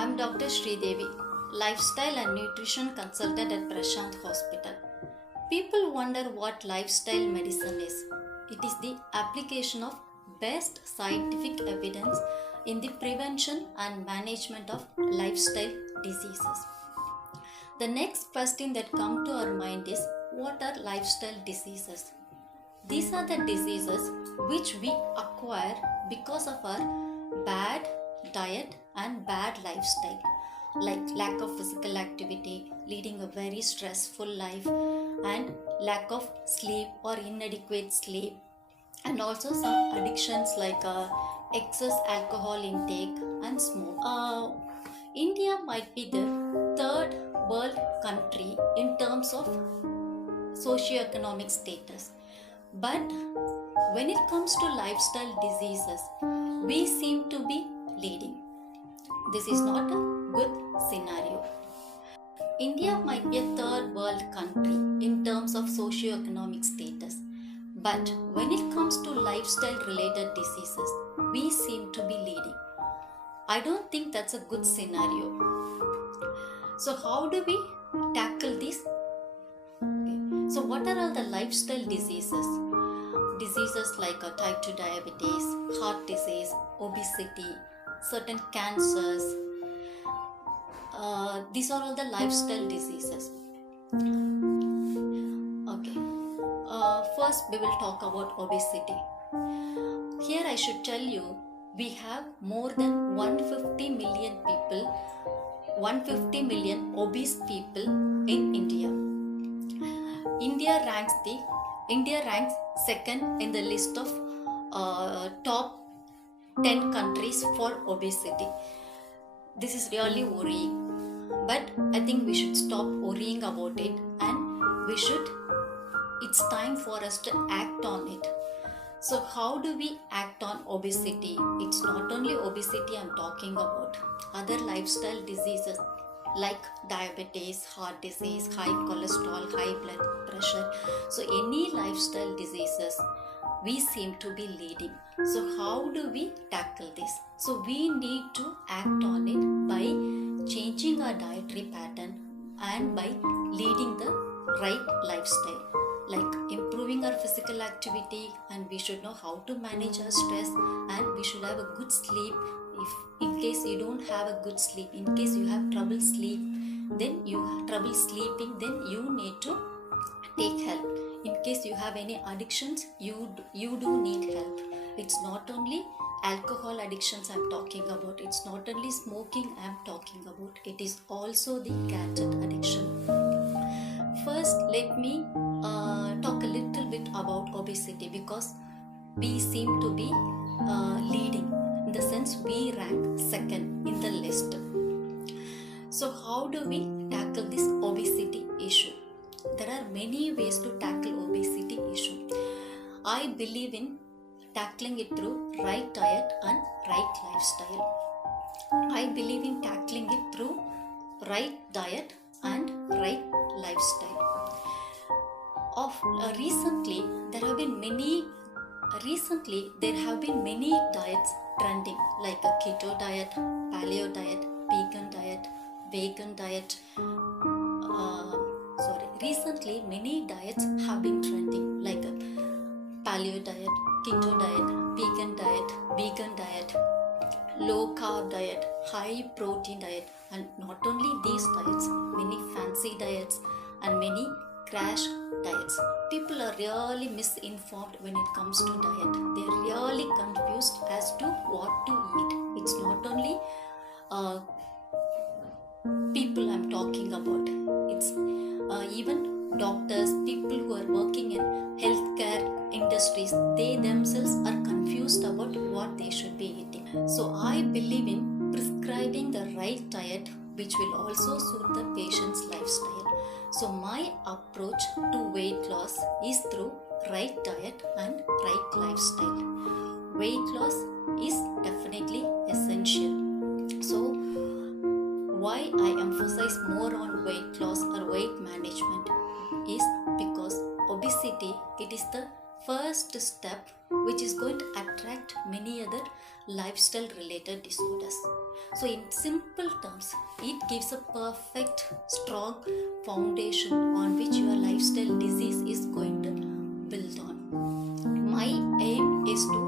I'm Dr. Sridevi, lifestyle and nutrition consultant at Prashanth Hospital. People wonder what lifestyle medicine is. It is the application of best scientific evidence in the prevention and management of lifestyle diseases. The next question that comes to our mind is, what are lifestyle diseases? These are the diseases which we acquire because of our bad diet and bad lifestyle, like lack of physical activity, leading a very stressful life, and lack of sleep or inadequate sleep, and also some addictions like excess alcohol intake and smoke. India might be the third world country in terms of socioeconomic status, but when it comes to lifestyle diseases, we seem to be leading. This is not a good scenario. India might be a third world country in terms of socioeconomic status, but when it comes to lifestyle related diseases, we seem to be leading. I don't think that's a good scenario. So how do we tackle this? So what are all the lifestyle diseases? Diseases like type 2 diabetes, heart disease, obesity, certain cancers. These are all the lifestyle diseases. Okay. First we will talk about obesity. Here I should tell you, we have more than 150 million people, 150 million obese people in India. India ranks second in the list of top 10 countries for obesity. This is really worrying, but I think we should stop worrying about it, and it's time for us to act on it. So how do we act on obesity? It's not only obesity I'm talking about. Other lifestyle diseases like diabetes, heart disease, high cholesterol, high blood pressure. So any lifestyle diseases, we seem to be leading. So how do we tackle this? So we need to act on it by changing our dietary pattern and by leading the right lifestyle, like improving our physical activity, and we should know how to manage our stress, and we should have a good sleep. If in case you don't have a good sleep, in case you have trouble sleeping, then you need to take help. In case you have any addictions, you do need help. It's not only alcohol addictions I'm talking about, it's not only smoking I'm talking about, it is also the gadget addiction. First, let me talk a little bit about obesity, because we seem to be leading. In the sense, we rank second in the list. So how do we tackle this obesity issue? There are many ways to tackle obesity issue. I believe in tackling it through right diet and right lifestyle. I believe in tackling it through right diet and right lifestyle. Recently there have been many diets trending, like a keto diet, paleo diet, vegan diet. Recently many diets have been trending, like a paleo diet, keto diet, vegan diet, low carb diet, high protein diet, and not only these diets, many fancy diets and many crash diets. People are really misinformed when it comes to diet. They are really confused as to what to eat. It's not only people I'm talking about. It's even doctors, people who are working in healthcare industries, they themselves are confused about what they should be eating. So I believe in prescribing the right diet, which will also suit the patient's lifestyle. So my approach to weight loss is through right diet and right lifestyle. Weight loss is definitely essential. So why I emphasize more on weight loss or weight management is because obesity, it is the first step which is going to attract many other lifestyle related disorders. So in simple terms, it gives a perfect strong foundation on which your lifestyle disease is going to build on. My aim is to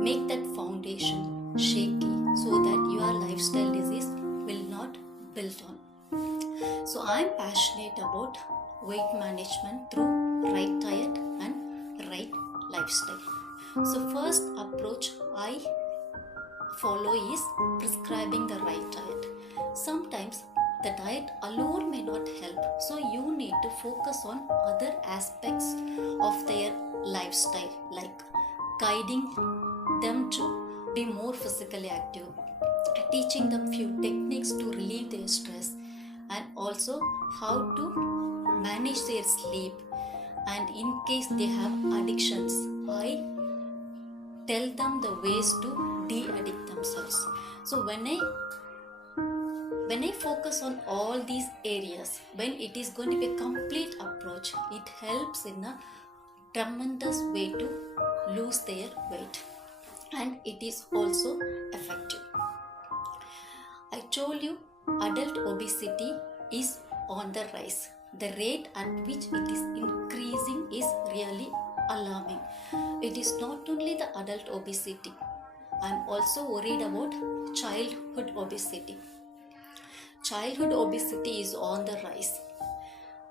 make that foundation shaky so that your lifestyle disease will not build on. So I am passionate about weight management through right diet and right lifestyle. So first approach I follow is prescribing the right diet. Sometimes the diet alone may not help, so you need to focus on other aspects of their lifestyle, like guiding them to be more physically active, teaching them few techniques to relieve their stress, and also how to manage their sleep. And in case they have addictions, I tell them the ways to de-addict themselves. So when I focus on all these areas, when it is going to be a complete approach, it helps in a tremendous way to lose their weight, and it is also effective. I told you adult obesity is on the rise. The rate at which it is increasing is really alarming. It is not only the adult obesity. I am also worried about childhood obesity. Childhood obesity is on the rise.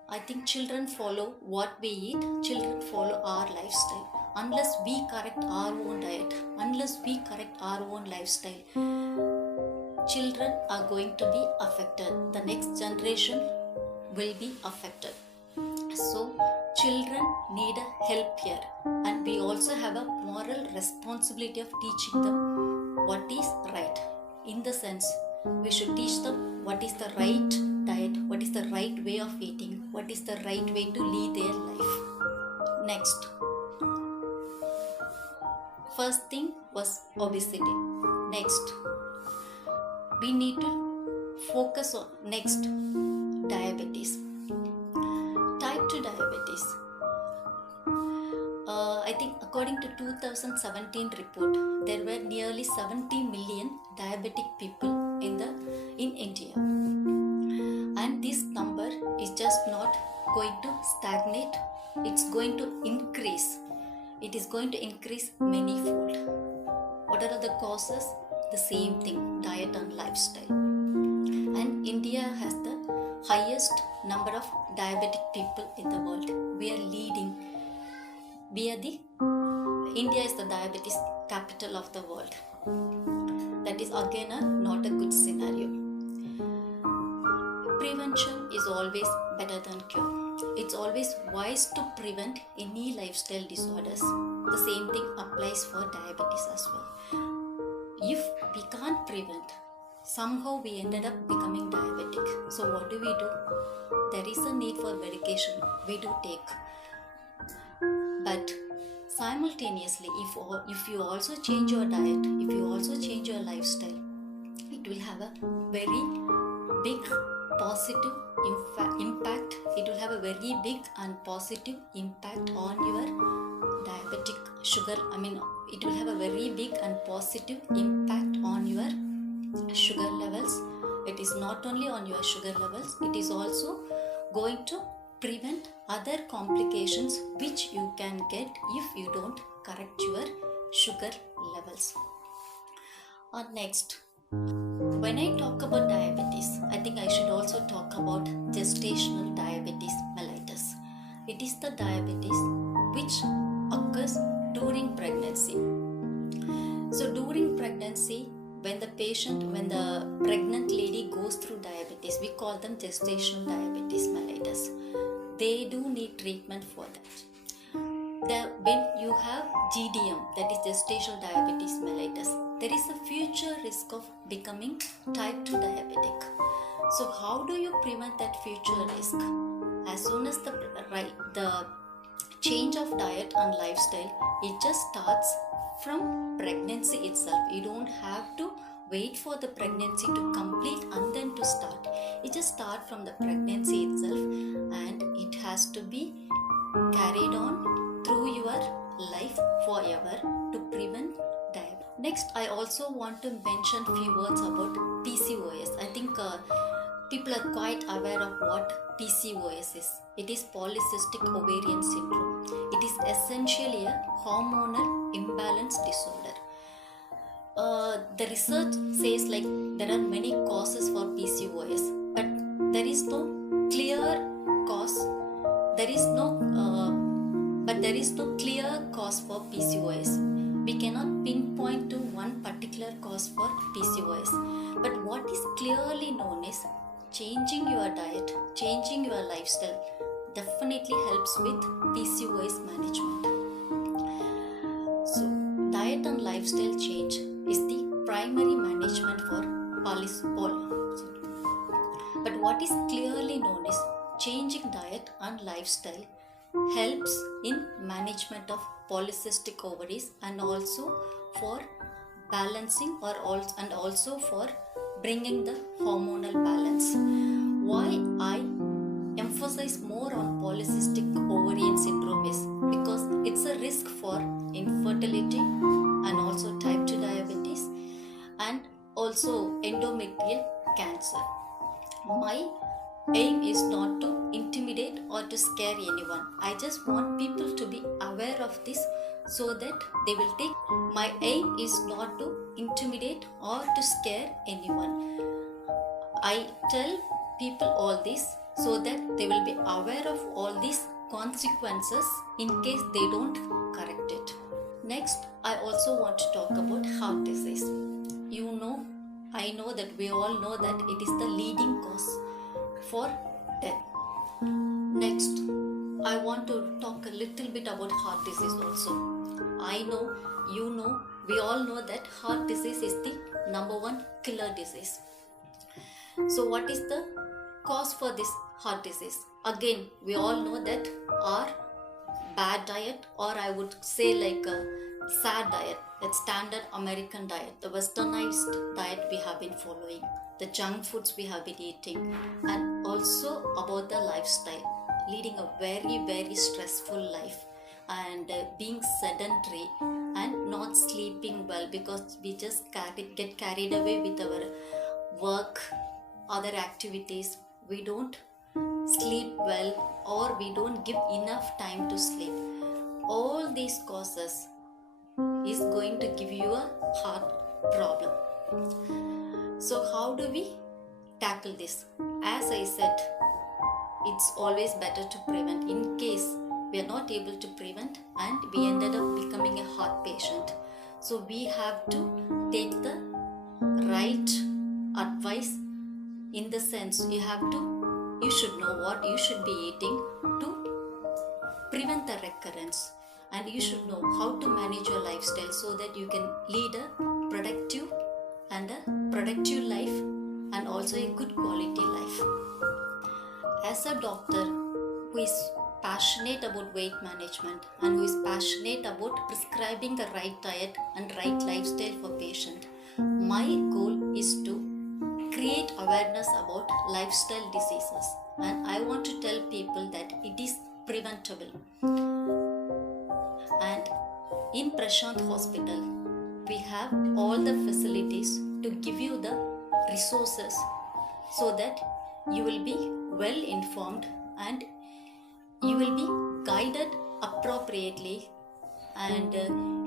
I think children follow what we eat, children follow our lifestyle. Unless we correct our own diet, unless we correct our own lifestyle, children are going to be affected. The next generation will be affected. So children need a help here, and we also have a moral responsibility of teaching them what is right. In the sense, we should teach them what is the right diet, what is the right way of eating, what is the right way to lead their life. Next, first thing was obesity. Next, we need to focus on diabetes. Type 2 diabetes. I think according to 2017 report, there were nearly 70 million diabetic people in India, and this number is just not going to stagnate. It's going to increase. It is going to increase manyfold. What are the causes? The same thing, diet and lifestyle. And India has the highest number of diabetic people in the world. We are leading. India is the diabetes capital of the world. That is again not a good scenario. Prevention is always better than cure. It's always wise to prevent any lifestyle disorders. The same thing applies for diabetes as well. If we can't prevent, somehow we ended up becoming diabetic. So what do? There is a need for medication. We do take. But simultaneously, if you also change your diet, if you also change your lifestyle, it will have a very big positive impact. It will have a very big and positive impact on your diabetic sugar. It will have a very big and positive impact on your sugar levels. It is not only on your sugar levels, it is also going to prevent other complications which you can get if you don't correct your sugar levels. Next, when I talk about diabetes, I think I should also talk about gestational diabetes mellitus. It is the diabetes which occurs during pregnancy. So during pregnancy, when the pregnant lady goes through diabetes, we call them gestational diabetes mellitus. They do need treatment for that. When you have GDM, that is gestational diabetes mellitus, there is a future risk of becoming type 2 diabetic. So how do you prevent that future risk? As soon as the change of diet and lifestyle, it just starts from pregnancy itself. You don't have to wait for the pregnancy to complete and then to start. It just starts from the pregnancy itself, and it has to be carried on through your life forever to prevent diabetes. Next, I also want to mention few words about PCOS. I think people are quite aware of what PCOS is. It is polycystic ovarian syndrome. It is essentially a hormonal imbalance disorder. The research says like there are many causes for PCOS, but there is no clear cause. There is no clear cause for PCOS. We cannot pinpoint to one particular cause for PCOS. But what is clearly known is changing your diet, changing your lifestyle definitely helps with PCOS management. So, diet and lifestyle change is the primary management for But what is clearly known is changing diet and lifestyle helps in management of polycystic ovaries and also for balancing and also for bringing the hormonal balance. Why I emphasize more on polycystic ovarian syndrome is because it's a risk for infertility and also type 2 diabetes and also endometrial cancer. My aim is not to intimidate or to scare anyone. I just want people to be aware of this so that they will take. My aim is not to intimidate or to scare anyone. I tell people all this so that they will be aware of all these consequences in case they don't correct it. Next, I also want to talk about heart disease. I know that we all know that it is the leading cause for death. Next, I want to talk a little bit about heart disease also. I know, we all know that heart disease is the number one killer disease. So what is the cause for this heart disease? Again, we all know that our bad diet, or I would say like a sad diet, that standard American diet, the westernized diet we have been following, the junk foods we have been eating, and also about the lifestyle, leading a very, very stressful life and being sedentary and not sleeping well because we just get carried away with our work, other activities. We don't sleep well or we don't give enough time to sleep. All these causes is going to give you a heart problem. So how do we tackle this? As I said, it's always better to prevent. In case we are not able to prevent and we ended up becoming a heart patient, so we have to take the right advice, in the sense you should know what you should be eating to prevent the recurrence, and you should know how to manage your lifestyle so that you can lead a productive life and also a good quality life. As a doctor who is passionate about weight management and who is passionate about prescribing the right diet and right lifestyle for patient, my goal is to create awareness about lifestyle diseases, and I want to tell people that it is preventable. And in Prashanth Hospital, we have all the facilities to give you the resources so that you will be well informed and you will be guided appropriately. And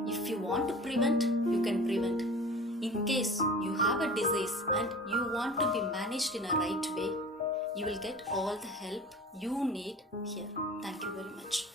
if you want to prevent, you can prevent. In case you have a disease and you want to be managed in a right way, you will get all the help you need here. Thank you very much.